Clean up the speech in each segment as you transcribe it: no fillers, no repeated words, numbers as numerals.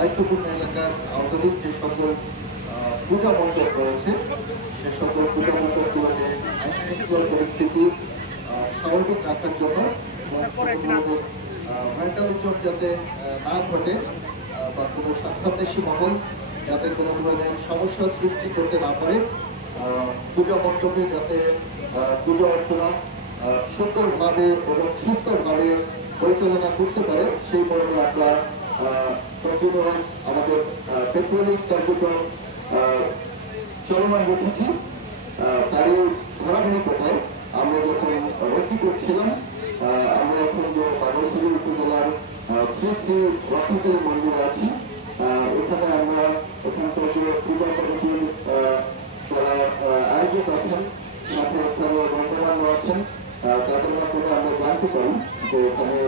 দায়িত্বপূর্ণ এলাকার আন্তরিক যে সকল পূজা মণ্ডপ রয়েছে সে সকল পূজা মণ্ডপগুলোকে আইনশৃঙ্খলা পরিস্থিতি স্বাভাবিক রাখার জন্য ভাইটালিজম যাতে না ঘটে বা কোনো স্বার্থান্বেষী মহল যাতে কোনো ধরনের সমস্যা সৃষ্টি করতে না পারে, পূজা মণ্ডপে যাতে পূজা অর্চনা সুন্দরভাবে এবং সুস্থভাবে পরিচালনা করতে পারে সেই মর্মে আমরা কন্টিনিউয়াস আমাদের পেট্রোলিং কার্যক্রম চলমান রেখেছি। তারই ধারাবাহিকতায় আমরা যখন রক্ষী করছিলাম, আমরা এখন যে বাগেরহাট উপজেলার শ্রী শ্রী রক্ষাকালী মন্দির আছি, এখানে আমরা এখানকার যে পূজা কমিটির যারা আয়োজক আছেন, সাথে স্থানীয় গণ্যমান্য আছেন, তাদের মাধ্যমে আমরা জানতে পারি যে এখানে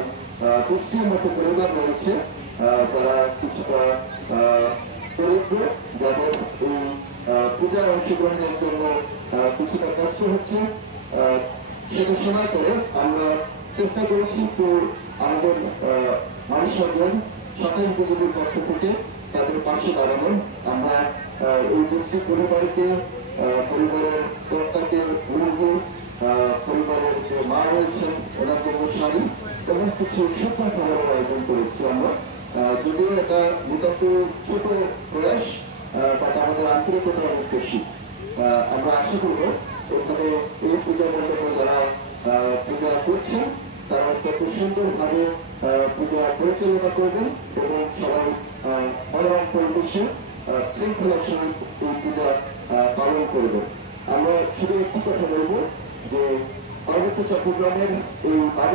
30টির মতো পরিবার রয়েছে যারা কিছুটা দরিদ্র, যাদের এই পূজায় অংশগ্রহণের জন্য কিছুটা কষ্ট হচ্ছে। সেটা শোনার পরে আমরা চেষ্টা করেছি তো আমাদের মানুষজন 27 বিজেপির পক্ষ থেকে তাদের পাশে দাঁড়ানো। আমরা এই ডিস্ট্রিক্ট পরিবারের কর্তাকে মুরগি, পরিবারের যে মা রয়েছেন ওনার জন্য শাড়ি এবং কিছু শুকনো খাবারের আয়োজন করেছি আমরা। যদিও এটা নিতান্ত ছোট প্রয়াস, বাট আমাদের আন্তরিকতা অনেক বেশি। আমরা আশা করবো এখানে এই পূজা মণ্ডপে যারা পূজা করছেন তারা কত সুন্দরভাবে পূজা পরিচালনা করবেন এবং সবাই মনোরম পরিবেশে শৃঙ্খলার সহিত এই পূজা পালন করবেন। আমরা শুধু একটি কথা বলবো যে পার্বত্য চট্টগ্রামের এই